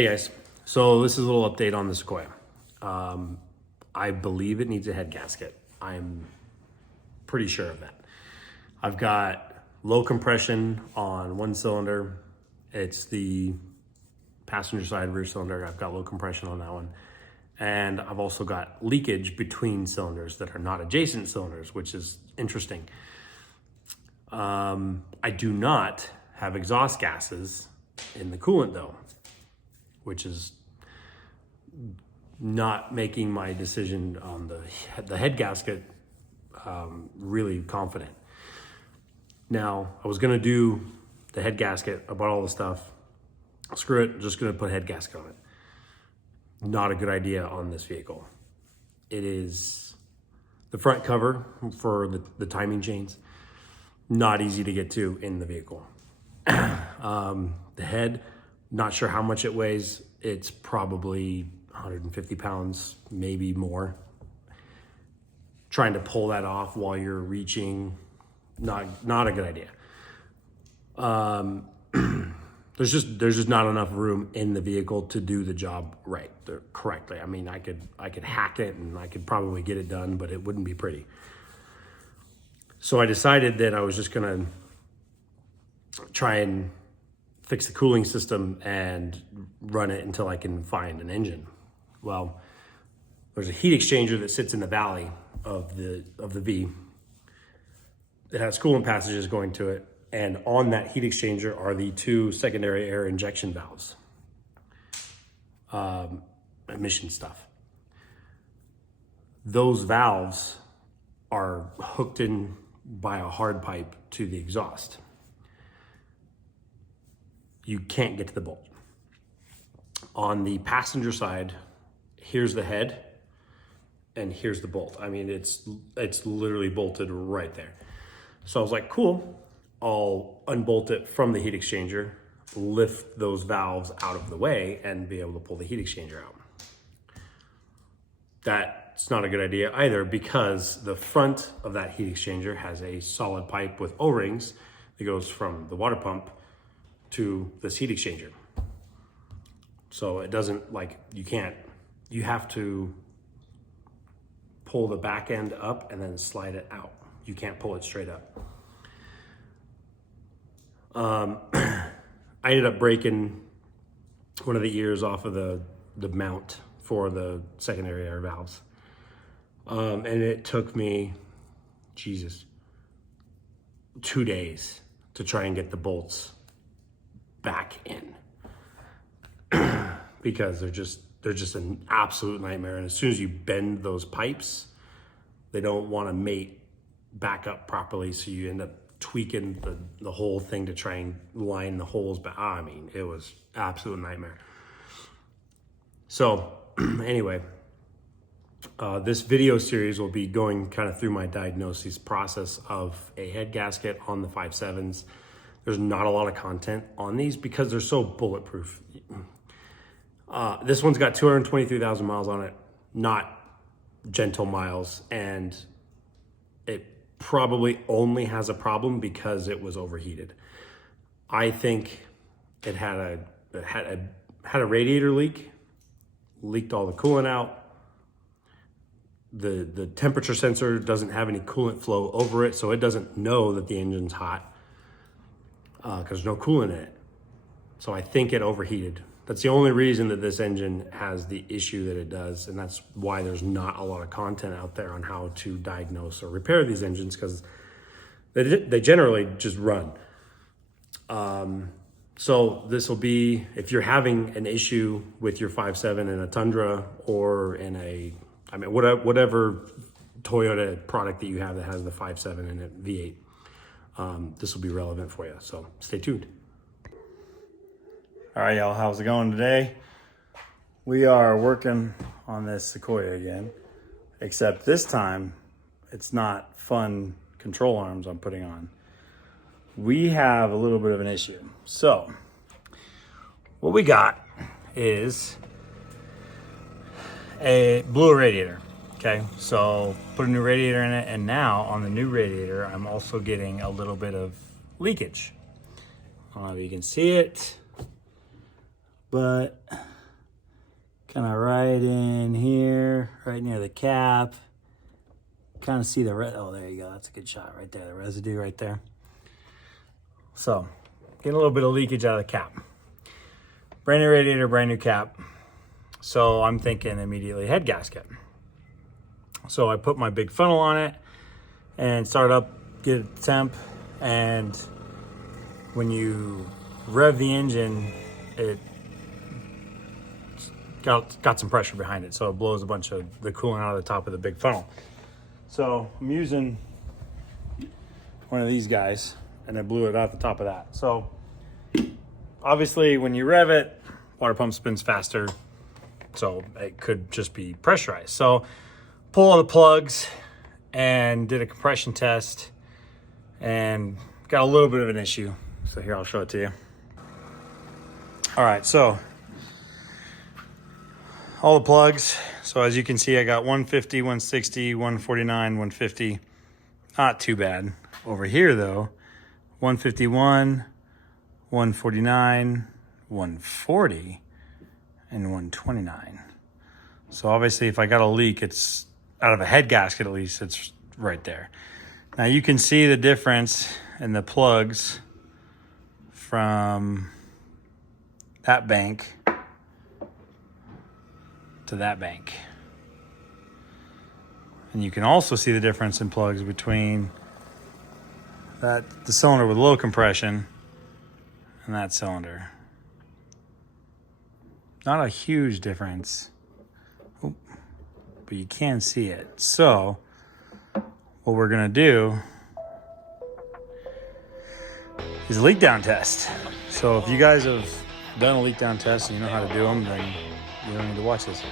Hey guys, so this is a little update on the Sequoia. I believe it needs a head gasket. I'm pretty sure of that. I've got low compression on one cylinder. It's the passenger side rear cylinder. I've got low compression on that one. And I've also got leakage between cylinders that are not adjacent cylinders, which is interesting. I do not have exhaust gases in the coolant though, which is not making my decision on the head gasket really confident. Now, I was gonna do the head gasket, I bought all the stuff. Screw it, just gonna put a head gasket on it. Not a good idea on this vehicle. It is the front cover for the timing chains, not easy to get to in the vehicle. The head, not sure how much it weighs. It's probably 150 pounds, maybe more. Trying to pull that off while you're reaching, not a good idea. There's just not enough room in the vehicle to do the job correctly. I mean, I could hack it and I could probably get it done, but it wouldn't be pretty. So I decided that I was just gonna try and fix the cooling system and run it until I can find an engine. Well, there's a heat exchanger that sits in the valley of the V. It has coolant passages going to it, and on that heat exchanger are the two secondary air injection valves. Emission stuff. Those valves are hooked in by a hard pipe to the exhaust. You can't get to the bolt. On the passenger side, here's the head and here's the bolt. I mean, it's literally bolted right there. So I was like, cool, I'll unbolt it from the heat exchanger, lift those valves out of the way and be able to pull the heat exchanger out. That's not a good idea either, because the front of that heat exchanger has a solid pipe with O-rings that goes from the water pump to this heat exchanger. So it doesn't, you have to pull the back end up and then slide it out. You can't pull it straight up. I ended up breaking one of the ears off of the mount for the secondary air valves. And it took me, 2 days to try and get the bolts back in because they're just an absolute nightmare. And as soon as you bend those pipes, they don't want to mate back up properly, so you end up tweaking the whole thing to try and line the holes back. I mean, it was absolute nightmare. So anyway, this video series will be going kind of through my diagnosis process of a head gasket on the 5.7s. There's not a lot of content on these because they're so bulletproof. This one's got 223,000 miles on it, not gentle miles, and it probably only has a problem because it was overheated. I think it had a radiator leak, leaked all the coolant out. The temperature sensor doesn't have any coolant flow over it, so it doesn't know that the engine's hot because there's no coolant in it. So I think it overheated. That's the only reason that this engine has the issue that it does, and that's why there's not a lot of content out there on how to diagnose or repair these engines, because they generally just run. So this will be, if you're having an issue with your 5.7 in a Tundra or in whatever Toyota product that you have that has the 5.7 in it, V8, this will be relevant for you, so stay tuned. All right, y'all, how's it going today? We are working on this Sequoia again, except this time it's not fun control arms I'm putting on. We have a little bit of an issue. So what we got is blew a radiator. Okay, so put a new radiator in it, and now on the new radiator, I'm also getting a little bit of leakage. I don't know if you can see it, but kind of right in here, right near the cap. Kind of see the oh, there you go. That's a good shot right there. The residue right there. So, getting a little bit of leakage out of the cap. Brand new radiator, brand new cap. So I'm thinking immediately head gasket. So I put my big funnel on it and start up, get it temp, and when you rev the engine, it got some pressure behind it, so it blows a bunch of the coolant out of the top of the big funnel. So I'm using one of these guys, and I blew it out the top of that. So obviously when you rev it, water pump spins faster, so it could just be pressurized. So pull all the plugs and did a compression test and got a little bit of an issue. So here, I'll show it to you. All right, so all the plugs. So as you can see, I got 150, 160, 149, 150. Not too bad. Over here though, 151, 149, 140, and 129. So obviously if I got a leak, it's out of a head gasket, at least it's right there. Now you can see the difference in the plugs from that bank to that bank. And you can also see the difference in plugs between the cylinder with low compression and that cylinder. Not a huge difference, but you can see it. So what we're gonna do is a leak down test. So if you guys have done a leak down test and you know how to do them, then you don't need to watch this.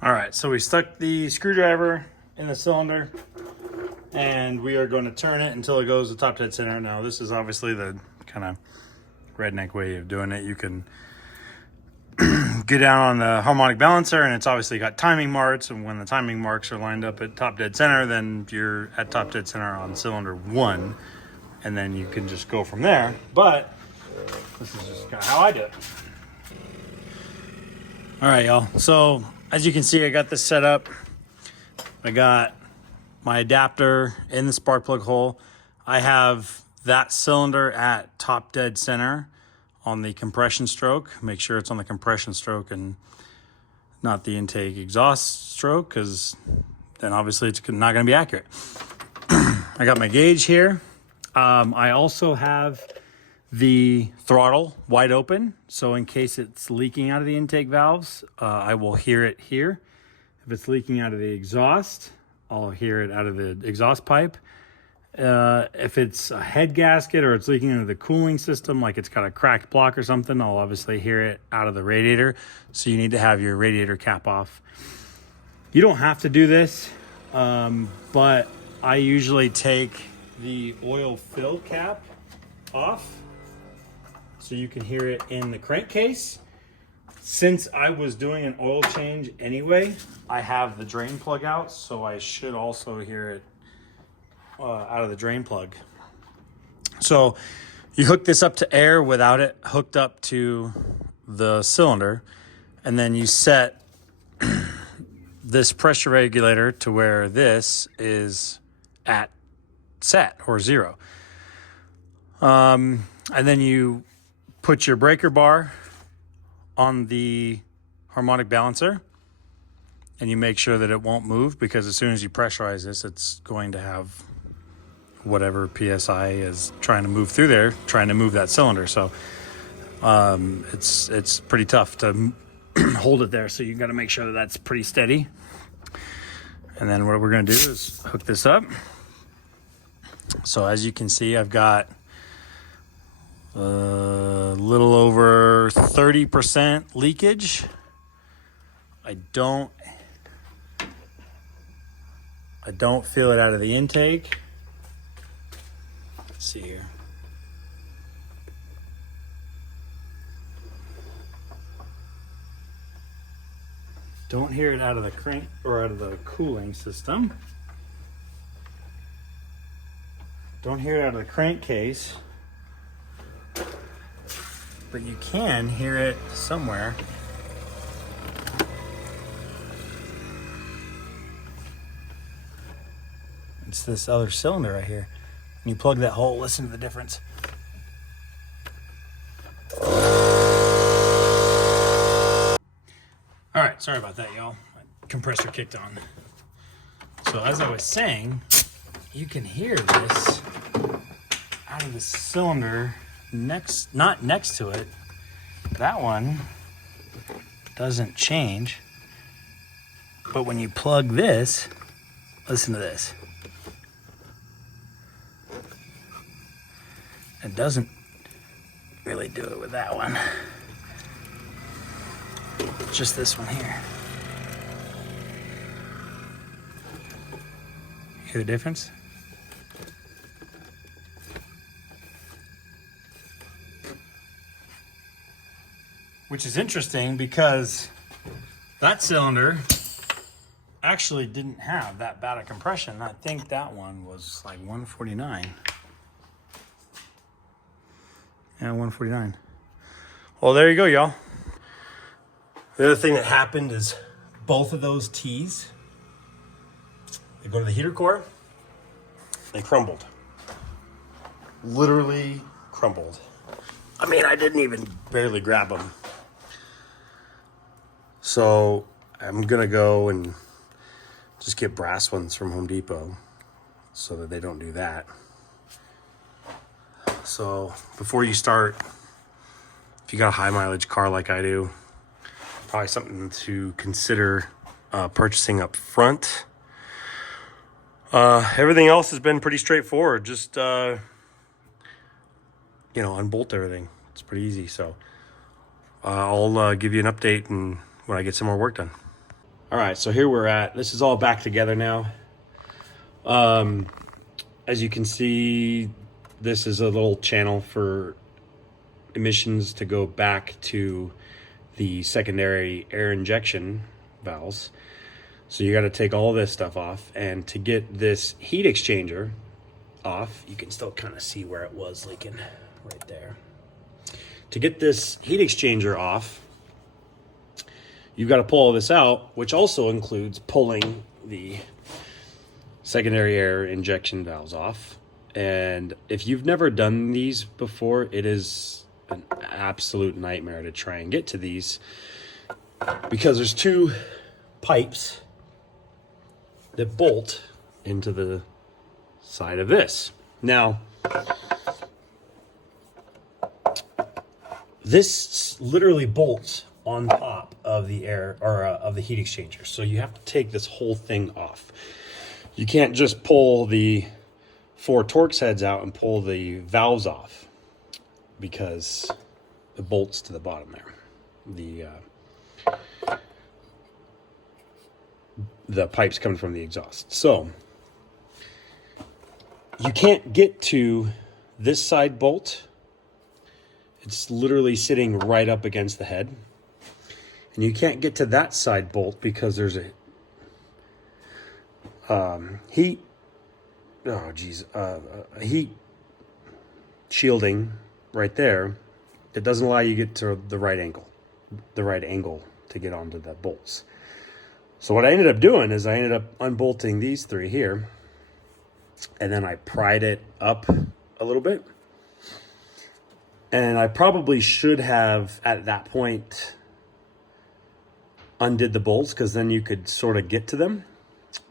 All right, so we stuck the screwdriver in the cylinder and we are going to turn it until it goes to top dead center. Now this is obviously the kind of redneck way of doing it. You can get down on the harmonic balancer and it's obviously got timing marks, and when the timing marks are lined up at top dead center, then you're at top dead center on cylinder 1, and then you can just go from there. But this is just kind of how I do it. All right, y'all. So as you can see, I got this set up. I got my adapter in the spark plug hole. I have that cylinder at top dead center on the compression stroke. Make sure it's on the compression stroke and not the intake exhaust stroke, because then obviously it's not going to be accurate. I got my gauge here. I also have the throttle wide open, so in case it's leaking out of the intake valves, I will hear it here. If it's leaking out of the exhaust, I'll hear it out of the exhaust pipe. If it's a head gasket or it's leaking into the cooling system, like it's got a cracked block or something, I'll obviously hear it out of the radiator. So you need to have your radiator cap off. You don't have to do this, but I usually take the oil fill cap off so you can hear it in the crankcase. Since I was doing an oil change anyway, I have the drain plug out, so I should also hear it out of the drain plug. So you hook this up to air without it hooked up to the cylinder, and then you set this pressure regulator to where this is at set or 0. And then you put your breaker bar on the harmonic balancer and you make sure that it won't move, because as soon as you pressurize this, it's going to have whatever PSI is trying to move through there, trying to move that cylinder. So it's pretty tough to hold it there. So you got to make sure that that's pretty steady. And then what we're going to do is hook this up. So as you can see, I've got a little over 30% leakage. I don't feel it out of the intake. Let's see here. Don't hear it out of the crank or out of the cooling system. Don't hear it out of the crankcase. But you can hear it somewhere. It's this other cylinder right here. When you plug that hole, listen to the difference. All right, sorry about that, y'all. My compressor kicked on. So as I was saying, you can hear this out of the cylinder not next to it. That one doesn't change. But when you plug this, listen to this. It doesn't really do it with that one. Just this one here. Hear the difference? Which is interesting because that cylinder actually didn't have that bad a compression. I think that one was like 149. Yeah, 149. Well, there you go, y'all. The other thing that happened is both of those T's, they go to the heater core, they crumbled. Literally crumbled. I mean, I didn't even barely grab them. So I'm gonna go and just get brass ones from Home Depot so that they don't do that. So before you start, if you got a high mileage car like I do, probably something to consider purchasing up front. Everything else has been pretty straightforward. Just, unbolt everything. It's pretty easy. So I'll give you an update when I get some more work done. All right, so here we're at. This is all back together now. As you can see, this is a little channel for emissions to go back to the secondary air injection valves. So you got to take all this stuff off, and to get this heat exchanger off, you can still kind of see where it was leaking right there. To get this heat exchanger off, you've got to pull all this out, which also includes pulling the secondary air injection valves off. And if you've never done these before, it is an absolute nightmare to try and get to these, because there's two pipes that bolt into the side of this. Now, this literally bolts on top of the air or of the heat exchanger. So you have to take this whole thing off. You can't just pull the 4 Torx heads out and pull the valves off, because it bolts to the bottom there. The pipes coming from the exhaust. So you can't get to this side bolt. It's literally sitting right up against the head. And you can't get to that side bolt because there's a heat shielding right there that doesn't allow you to get to the right angle to get onto the bolts. So what I ended up doing is I ended up unbolting these 3 here, and then I pried it up a little bit. And I probably should have, at that point, undid the bolts, because then you could sort of get to them,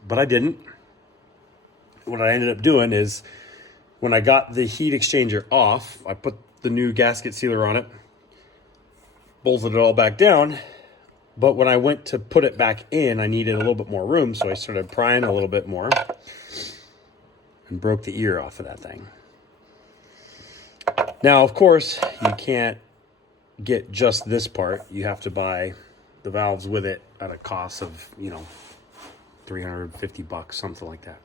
but I didn't. What I ended up doing is, when I got the heat exchanger off, I put the new gasket sealer on it, bolted it all back down. But when I went to put it back in, I needed a little bit more room, so I started prying a little bit more and broke the ear off of that thing. Now, of course, you can't get just this part. You have to buy the valves with it at a cost of, $350, something like that.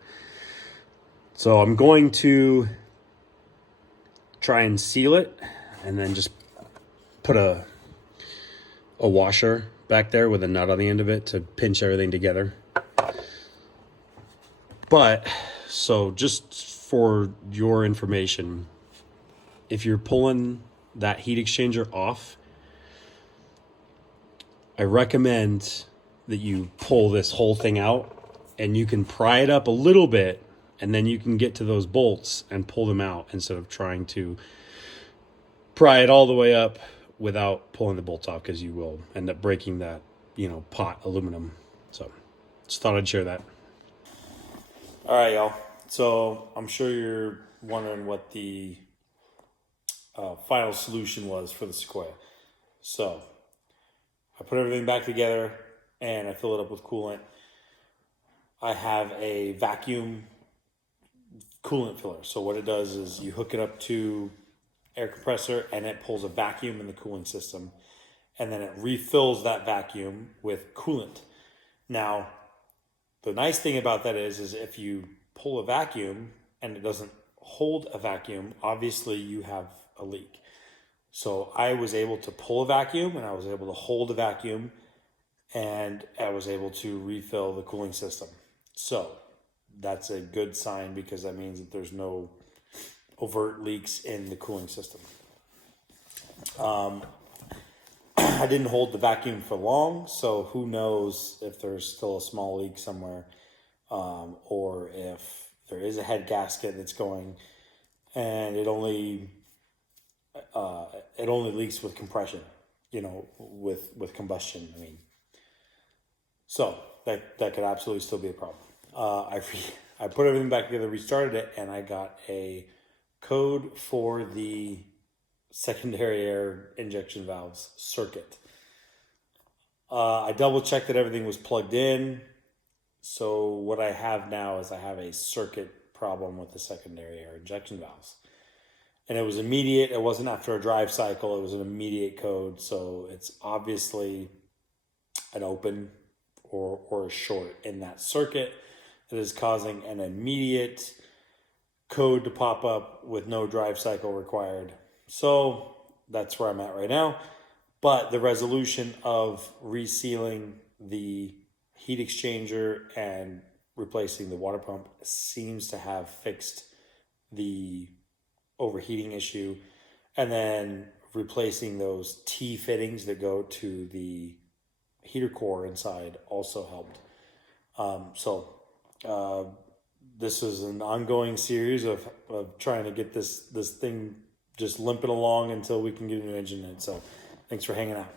So I'm going to try and seal it, and then just put a washer back there with a nut on the end of it to pinch everything together. But, so just for your information, if you're pulling that heat exchanger off, I recommend that you pull this whole thing out, and you can pry it up a little bit, and then you can get to those bolts and pull them out instead of trying to pry it all the way up without pulling the bolts off, because you will end up breaking that, pot aluminum. So just thought I'd share that. All right, y'all. So I'm sure you're wondering what the final solution was for the Sequoia. So I put everything back together and I fill it up with coolant. I have a vacuum coolant filler. So what it does is you hook it up to air compressor and it pulls a vacuum in the cooling system, and then it refills that vacuum with coolant. Now, the nice thing about that is if you pull a vacuum and it doesn't hold a vacuum, obviously you have a leak. So I was able to pull a vacuum and I was able to hold a vacuum, and I was able to refill the cooling system. So that's a good sign, because that means that there's no overt leaks in the cooling system. I didn't hold the vacuum for long, so who knows if there's still a small leak somewhere, or if there is a head gasket that's going, and it only leaks with compression, with combustion. I mean, so that could absolutely still be a problem. I put everything back together, restarted it, and I got a code for the secondary air injection valves circuit. I double checked that everything was plugged in. So what I have now is I have a circuit problem with the secondary air injection valves. And it was immediate. It wasn't after a drive cycle. It was an immediate code. So it's obviously an open or a short in that circuit that is causing an immediate code to pop up with no drive cycle required. So that's where I'm at right now. But the resolution of resealing the heat exchanger and replacing the water pump seems to have fixed the overheating issue. And then replacing those T fittings that go to the heater core inside also helped. This is an ongoing series of trying to get this thing just limping along until we can get a new engine in. So thanks for hanging out.